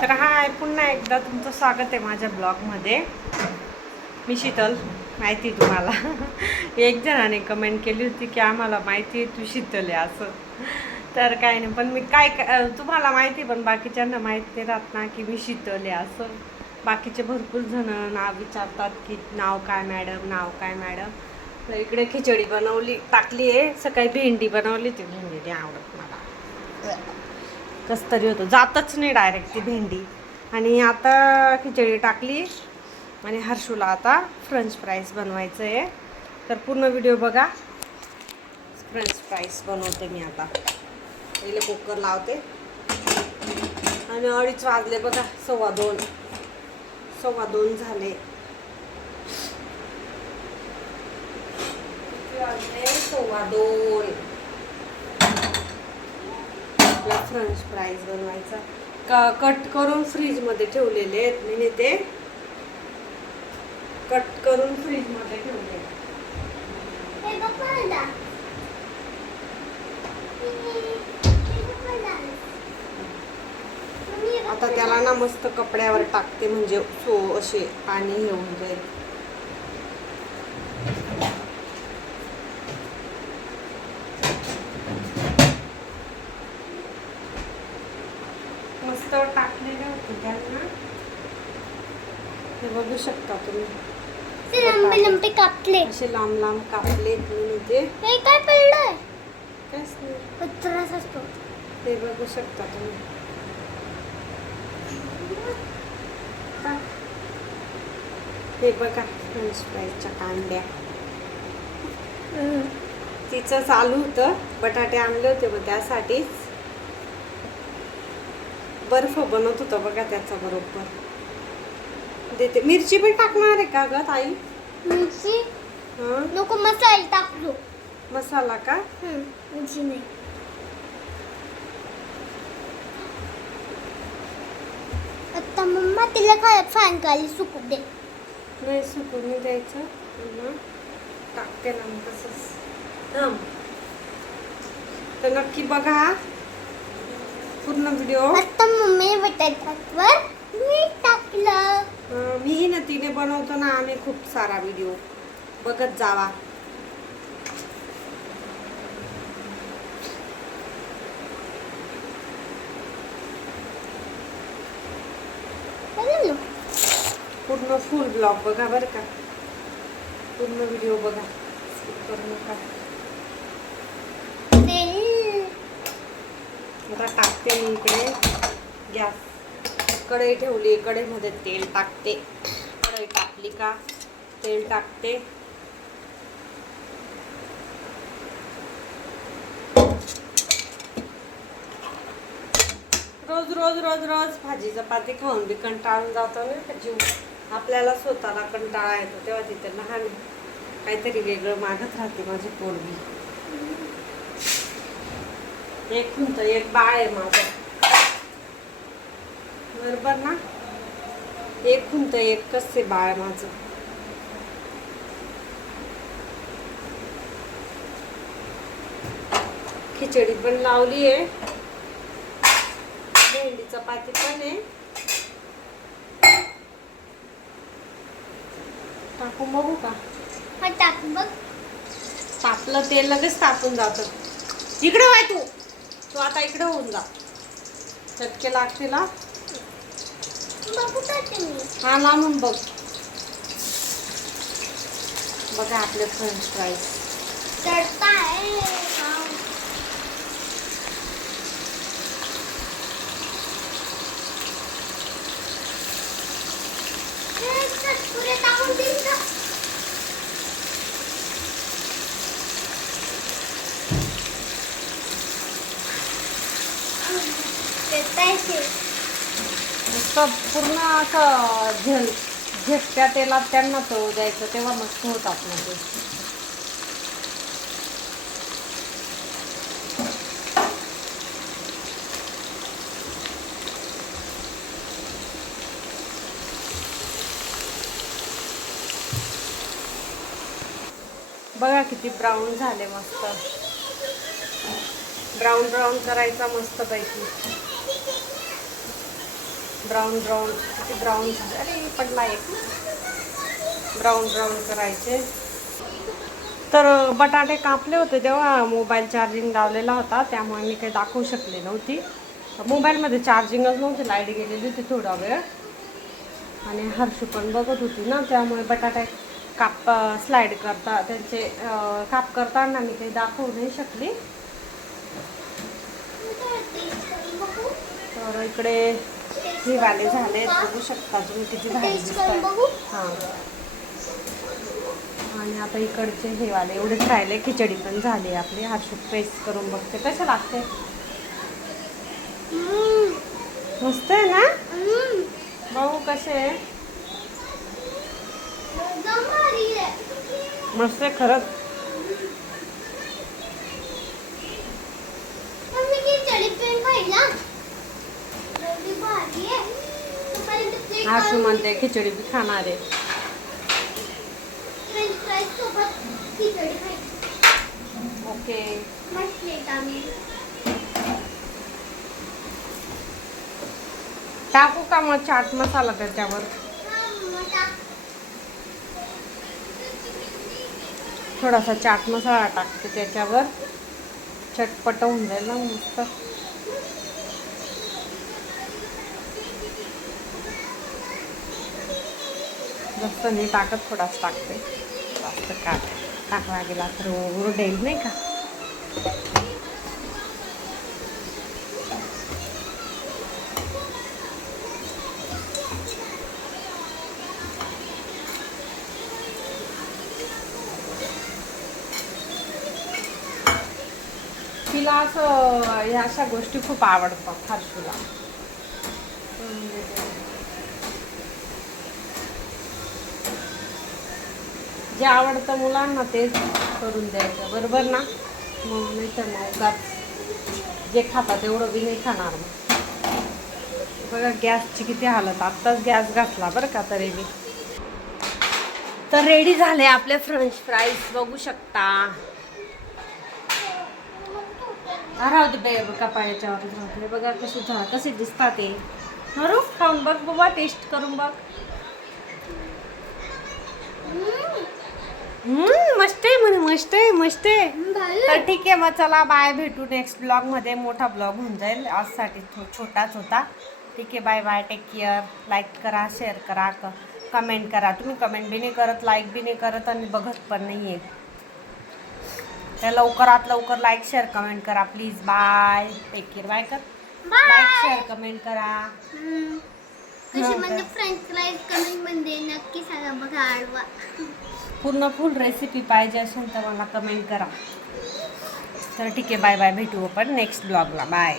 तर हाय, पुन्हा एकदा तुमचं स्वागत आहे माझ्या ब्लॉगमध्ये. मी शीतल, माहिती आहे तुम्हाला. एक जणाने कमेंट केली होती की आम्हाला माहिती आहे तू शीतल आहे असं. तर काय नाही, पण मी काय तुम्हाला माहिती पण बाकीच्यांना माहीत नाही राहत ना की मी शीतल आहे असं. बाकीचे भरपूर जण नाव विचारतात की नाव काय मॅडम, नाव काय मॅडम. तर इकडे खिचडी बनवली टाकली आहे. सकाळी भेंडी बनवली, ती भेंडी नाही आवडत मला, कसं तरी होतं, जातच नाही डायरेक्ट ती भेंडी. आणि आता खिचडी टाकली आणि हर्षूला आता फ्रेंच फ्राईज बनवायचं आहे. तर पूर्ण व्हिडिओ बघा. फ्रेंच फ्राईज बनवते मी आता. पहिले कुकर लावते. आणि 2:30 वाजले बघा, 2:15 झाले. 2:15. आपला फ्रेंच फ्राईज बनवायचा. कट करून फ्रीजमध्ये ठेवलेले आहेत मी. ते कट करून फ्रीजमध्ये ठेवले. आता त्याला ना मस्त कपड्यावर टाकते, म्हणजे असे पाणी हे होऊन जाईल. मस्त टाकलेले होते त्यांना, हे बघू शकता तुम्ही. लंबे कापले, असे लांब लांब कापले मी. ते काय पडलंय? काहीच नाही, पत्राच असतो. ते बघू शकता तुम्ही. हे बघा फ्रेंच फ्राईजच्या कांड्या. तिचं चालू होतं, बटाटे आणले होते मग त्यासाठीच बर्फ बनवत होतं बघा त्याचा बरोबर. देते. मिरची पण टाकणार आहे का ग ताई? मिरची हा, नको, मसाला टाकलो. मसाला का? मिरची नाही. आता मम्मा तिला काय फॅन खाली सुकू दे. नाही, सुकून नाही द्यायचं. टाकते ना मग तसंच. तर नक्की बघा पूर्ण व्हिडिओ. आता मम्मी बटाट्यावर मीठ टाकलं. मीही ना तिने बनवतो ना आम्ही खूप सारा व्हिडिओ बघत जावा. पूर्ण फुल ब्लॉग बघा बरं का. पूर्ण व्हिडिओ बघा, स्किप करू नका. आता टाकते मी इकडे. गॅस कढई ठेवली, कढईमध्ये तेल टाकते. कढई टाकली का तेल टाकते. रोज रोज रोज रोज भाजी चपाती खाऊन बी कंटाळून जातो ना जीव. आपल्याला स्वतःला कंटाळा येतो तेव्हा तिथे लहान काहीतरी वेगळं मागत राहते माझी पोरगी. एक खुंत एक बाळ आहे माझं, बरोबर ना. एक खुंत एक कसे बाळ माझं. खिचडी पण लावली आहे, भेंडी चपाती पण आहे. टाकून बघू का? टाक बघ. तापलं तेल लगेच तापून जातं. इकडे वाय तू आता इकडे होऊन जा. चटके लागते ना. हा, लांबून बघ. बघा आपले फ्रेंच फ्राईज. पूर्ण असं झेपत्या तेलात त्यांना तळू द्यायचं, तेव्हा मस्त होतात म्हणजे. बघा किती ब्राऊन झाले, मस्त ब्राऊन ब्राऊन करायचा मस्त पैकी. ब्राऊन ब्राऊन किती ब्राऊन अरे पडला एक ब्राऊन ब्राऊन करायचे. तर बटाटे कापले होते तेव्हा मोबाईल चार्जिंग लावलेला होता, त्यामुळे मी काही दाखवू शकले नव्हती. मोबाईलमध्ये चार्जिंगच नव्हती, लाईट गेलेली होती थोडा वेळ. आणि हर्षू पण बघत होती ना, त्यामुळे बटाटे काप स्लाईड करता त्यांचे काप करताना मी काही दाखवू नाही शकली. तर इकडे हे वाले झाले बघू शकता तुम्ही किती भारी दिसतात. हां आणि आता इकडचे हे वाले एवढेच राहिले. खिचडी पण झाली आपली. हर्षू पेस्ट करून बघते कशा लागते. मस्त आहे ना. भाऊ कसे आहे. मस्त आहे खरंच. हर्षू म्हणते खिचडी बी खाणार आहे. ओके टाकू का मग चाट मसाला त्याच्यावर. थोडासा चाट मसाला टाकते त्याच्यावर, चटपट होऊन जाईल ना मस्त. जास्त नाही टाकत, थोडाच टाकते. जास्त टाकला गेला तर उरडेल नाही का. तिला असं ह्या अशा गोष्टी खूप आवडतात हर्षूला. जे आवडतं मुलांना तेच करून द्यायचं, बरोबर ना. मग नाही तर मग उगाच जे खातात तेवढं बी नाही खाणार. मग बघा गॅसची किती हालत. आत्ताच गॅस घातला बरं का तरी बी. तर रेडी झाले आपले फ्रेंच फ्राईज बघू शकता. राहू दे बे कपा याच्यावर. बघा कसे दिसतात ते. हरू खाऊन बघ बाबा, टेस्ट करून बघ. मस्त आहे म्हणे, मस्त आहे मस्त आहे. तर ठीक आहे मग चला बाय, भेटू नेक्स्ट ब्लॉगमध्ये. मोठा ब्लॉग होऊन जाईल, आजसाठी छोटाच होता. ठीक आहे bye bye, take care. Like करा, शेअर करा, कमेंट करा. तुम्ही कमेंट बी नाही करत, लाईक बी नाही करत आणि बघत पण नाही आहे. तर लवकरात लवकर लाईक शेअर कमेंट करा please. Bye, take care. Bye कर, लाईक शेअर कमेंट करा. कशी म्हणजे फ्रेंच फ्राईज कमेंट मध्ये नक्की सांगा बघा. आडवा पूर्ण फुल रेसिपी पाहिजे असेल तर मला कमेंट करा. तर ठीक आहे बाय बाय, भेटू आपण नेक्स्ट ब्लॉगला. बाय.